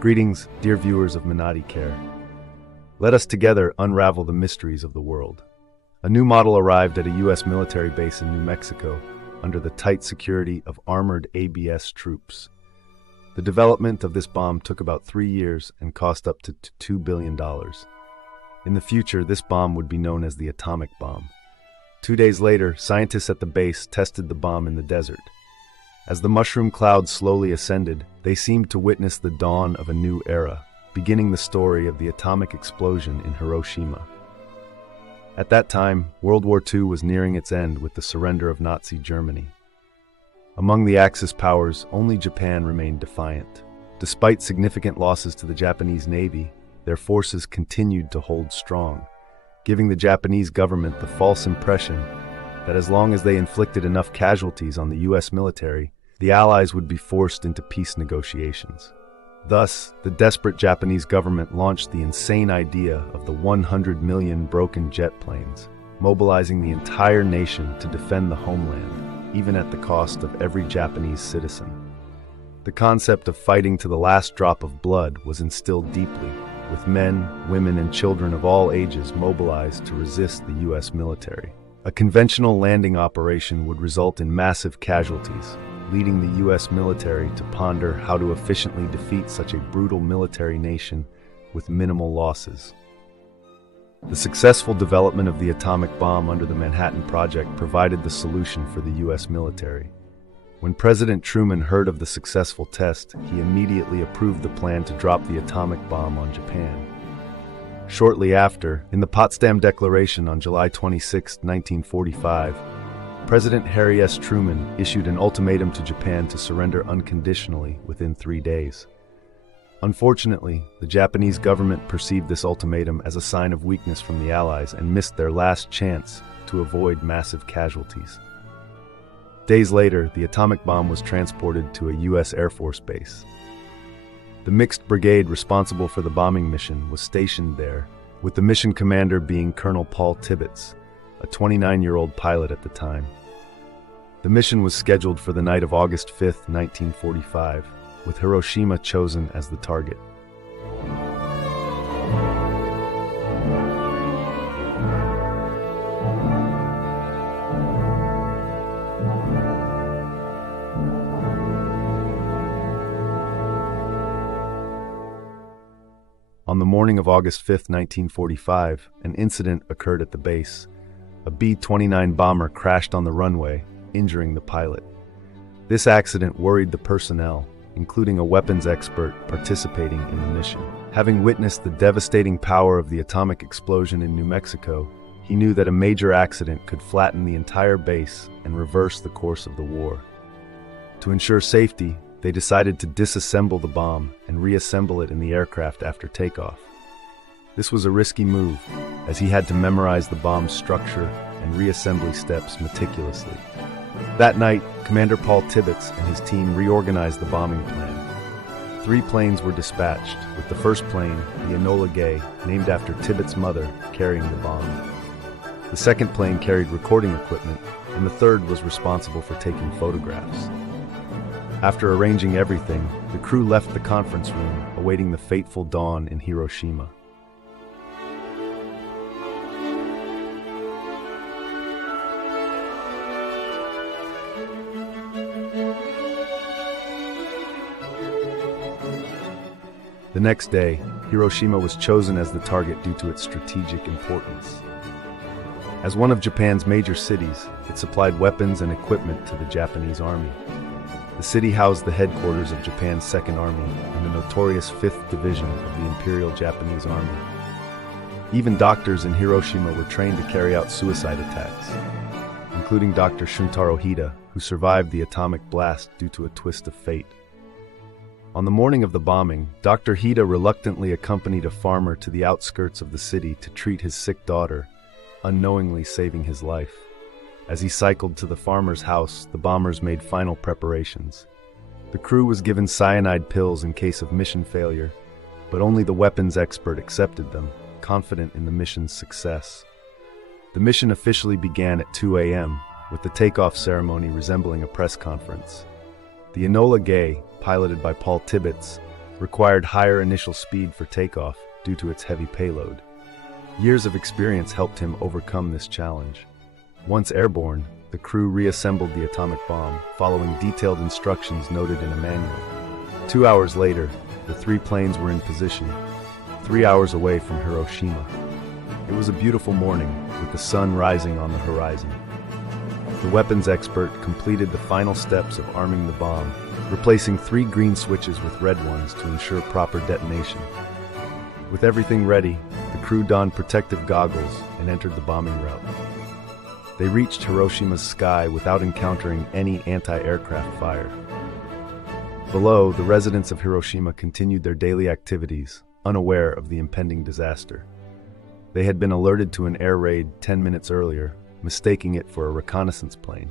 Greetings, dear viewers of Minati Care. Let us together unravel the mysteries of the world. A new model arrived at a U.S. military base in New Mexico under the tight security of armored ABS troops. The development of this bomb took about 3 years and cost up to $2 billion. In the future, this bomb would be known as the atomic bomb. 2 days later, scientists at the base tested the bomb in the desert. As the mushroom cloud slowly ascended, they seemed to witness the dawn of a new era, beginning the story of the atomic explosion in Hiroshima. At that time, World War II was nearing its end with the surrender of Nazi Germany. Among the Axis powers, only Japan remained defiant. Despite significant losses to the Japanese Navy, their forces continued to hold strong, giving the Japanese government the false impression that as long as they inflicted enough casualties on the U.S. military, the Allies would be forced into peace negotiations. Thus, the desperate Japanese government launched the insane idea of the 100 million broken jet planes, mobilizing the entire nation to defend the homeland, even at the cost of every Japanese citizen. The concept of fighting to the last drop of blood was instilled deeply, with men, women, and children of all ages mobilized to resist the U.S. military. A conventional landing operation would result in massive casualties, leading the U.S. military to ponder how to efficiently defeat such a brutal military nation with minimal losses. The successful development of the atomic bomb under the Manhattan Project provided the solution for the U.S. military. When President Truman heard of the successful test, he immediately approved the plan to drop the atomic bomb on Japan. Shortly after, in the Potsdam Declaration on July 26, 1945, President Harry S. Truman issued an ultimatum to Japan to surrender unconditionally within 3 days. Unfortunately, the Japanese government perceived this ultimatum as a sign of weakness from the Allies and missed their last chance to avoid massive casualties. Days later, the atomic bomb was transported to a U.S. Air Force base. The mixed brigade responsible for the bombing mission was stationed there, with the mission commander being Colonel Paul Tibbets, a 29-year-old pilot at the time. The mission was scheduled for the night of August 5, 1945, with Hiroshima chosen as the target. On the morning of August 5, 1945, an incident occurred at the base. A B-29 bomber crashed on the runway, injuring the pilot. This accident worried the personnel, including a weapons expert participating in the mission. Having witnessed the devastating power of the atomic explosion in New Mexico, he knew that a major accident could flatten the entire base and reverse the course of the war. To ensure safety, they decided to disassemble the bomb and reassemble it in the aircraft after takeoff. This was a risky move, as he had to memorize the bomb's structure and reassembly steps meticulously. That night, Commander Paul Tibbets and his team reorganized the bombing plan. 3 planes were dispatched, with the first plane, the Enola Gay, named after Tibbets' mother, carrying the bomb. The second plane carried recording equipment, and the third was responsible for taking photographs. After arranging everything, the crew left the conference room, awaiting the fateful dawn in Hiroshima. The next day, Hiroshima was chosen as the target due to its strategic importance. As one of Japan's major cities, it supplied weapons and equipment to the Japanese army. The city housed the headquarters of Japan's Second Army and the notorious 5th Division of the Imperial Japanese Army. Even doctors in Hiroshima were trained to carry out suicide attacks, including Dr. Shuntaro Hida, who survived the atomic blast due to a twist of fate. On the morning of the bombing, Dr. Hida reluctantly accompanied a farmer to the outskirts of the city to treat his sick daughter, unknowingly saving his life. As he cycled to the farmer's house, the bombers made final preparations. The crew was given cyanide pills in case of mission failure, but only the weapons expert accepted them, confident in the mission's success. The mission officially began at 2 a.m., with the takeoff ceremony resembling a press conference. The Enola Gay, piloted by Paul Tibbets, required higher initial speed for takeoff due to its heavy payload. Years of experience helped him overcome this challenge. Once airborne, the crew reassembled the atomic bomb, following detailed instructions noted in a manual. 2 hours later, the three planes were in position, 3 hours away from Hiroshima. It was a beautiful morning, with the sun rising on the horizon. The weapons expert completed the final steps of arming the bomb, replacing 3 green switches with red ones to ensure proper detonation. With everything ready, the crew donned protective goggles and entered the bombing route. They reached Hiroshima's sky without encountering any anti-aircraft fire. Below, the residents of Hiroshima continued their daily activities, unaware of the impending disaster. They had been alerted to an air raid 10 minutes earlier, mistaking it for a reconnaissance plane.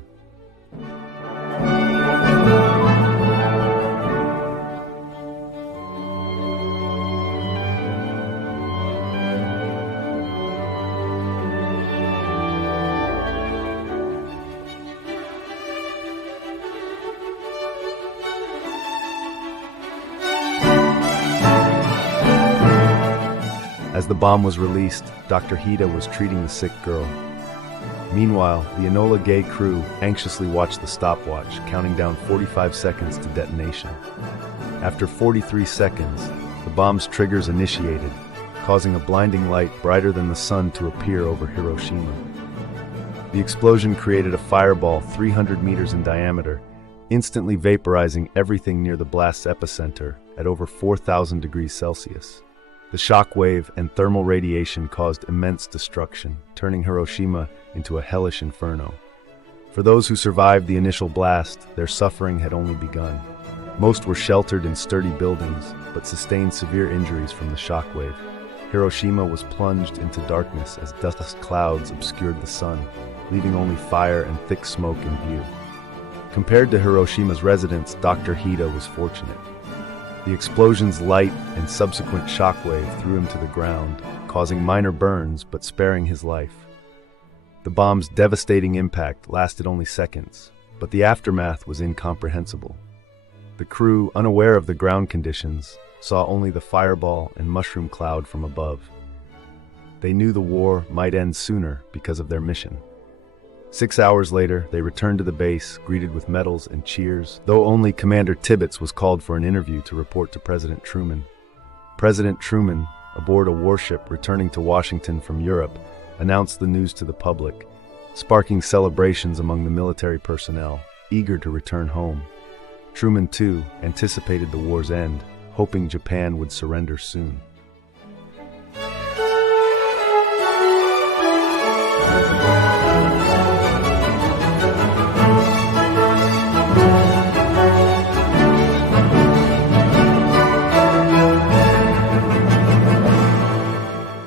As the bomb was released, Dr. Hida was treating the sick girl. Meanwhile, the Enola Gay crew anxiously watched the stopwatch, counting down 45 seconds to detonation. After 43 seconds, the bomb's triggers initiated, causing a blinding light brighter than the sun to appear over Hiroshima. The explosion created a fireball 300 meters in diameter, instantly vaporizing everything near the blast's epicenter at over 4,000 degrees Celsius. The shockwave and thermal radiation caused immense destruction, turning Hiroshima into a hellish inferno. For those who survived the initial blast, their suffering had only begun. Most were sheltered in sturdy buildings, but sustained severe injuries from the shockwave. Hiroshima was plunged into darkness as dust clouds obscured the sun, leaving only fire and thick smoke in view. Compared to Hiroshima's residents, Dr. Hida was fortunate. The explosion's light and subsequent shockwave threw him to the ground, causing minor burns but sparing his life. The bomb's devastating impact lasted only seconds, but the aftermath was incomprehensible. The crew, unaware of the ground conditions, saw only the fireball and mushroom cloud from above. They knew the war might end sooner because of their mission. 6 hours later, they returned to the base, greeted with medals and cheers, though only Commander Tibbets was called for an interview to report to President Truman. President Truman, aboard a warship returning to Washington from Europe, announced the news to the public, sparking celebrations among the military personnel, eager to return home. Truman, too, anticipated the war's end, hoping Japan would surrender soon.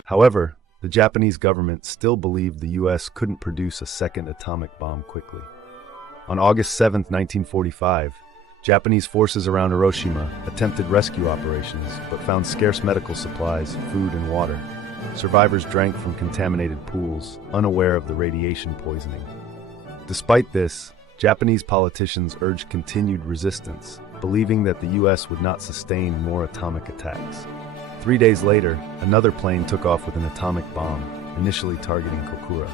However, the Japanese government still believed the U.S. couldn't produce a second atomic bomb quickly. On August 7, 1945, Japanese forces around Hiroshima attempted rescue operations but found scarce medical supplies, food, and water. Survivors drank from contaminated pools, unaware of the radiation poisoning. Despite this, Japanese politicians urged continued resistance, believing that the U.S. would not sustain more atomic attacks. 3 days later, another plane took off with an atomic bomb, initially targeting Kokura.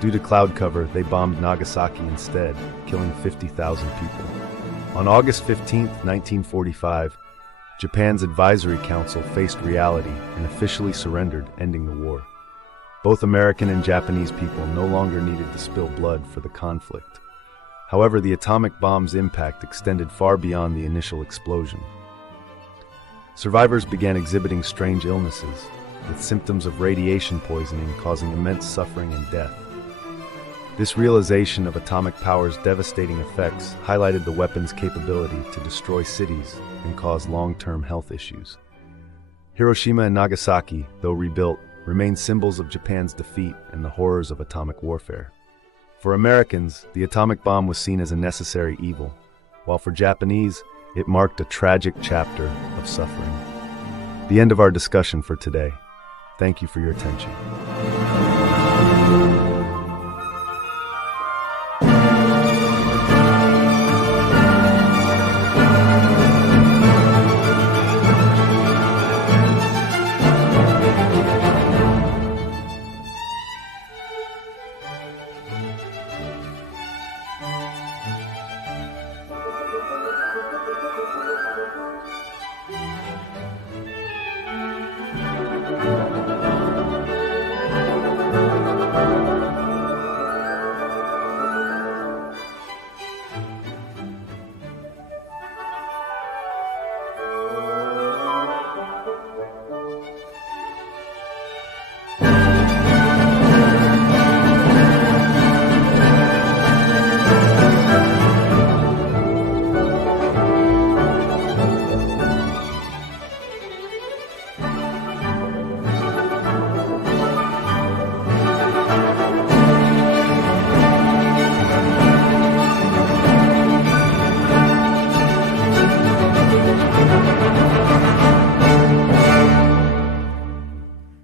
Due to cloud cover, they bombed Nagasaki instead, killing 50,000 people. On August 15, 1945, Japan's Advisory Council faced reality and officially surrendered, ending the war. Both American and Japanese people no longer needed to spill blood for the conflict. However, the atomic bomb's impact extended far beyond the initial explosion. Survivors began exhibiting strange illnesses, with symptoms of radiation poisoning causing immense suffering and death. This realization of atomic power's devastating effects highlighted the weapon's capability to destroy cities and cause long-term health issues. Hiroshima and Nagasaki, though rebuilt, remain symbols of Japan's defeat and the horrors of atomic warfare. For Americans, the atomic bomb was seen as a necessary evil, while for Japanese, it marked a tragic chapter of suffering. The end of our discussion for today. Thank you for your attention.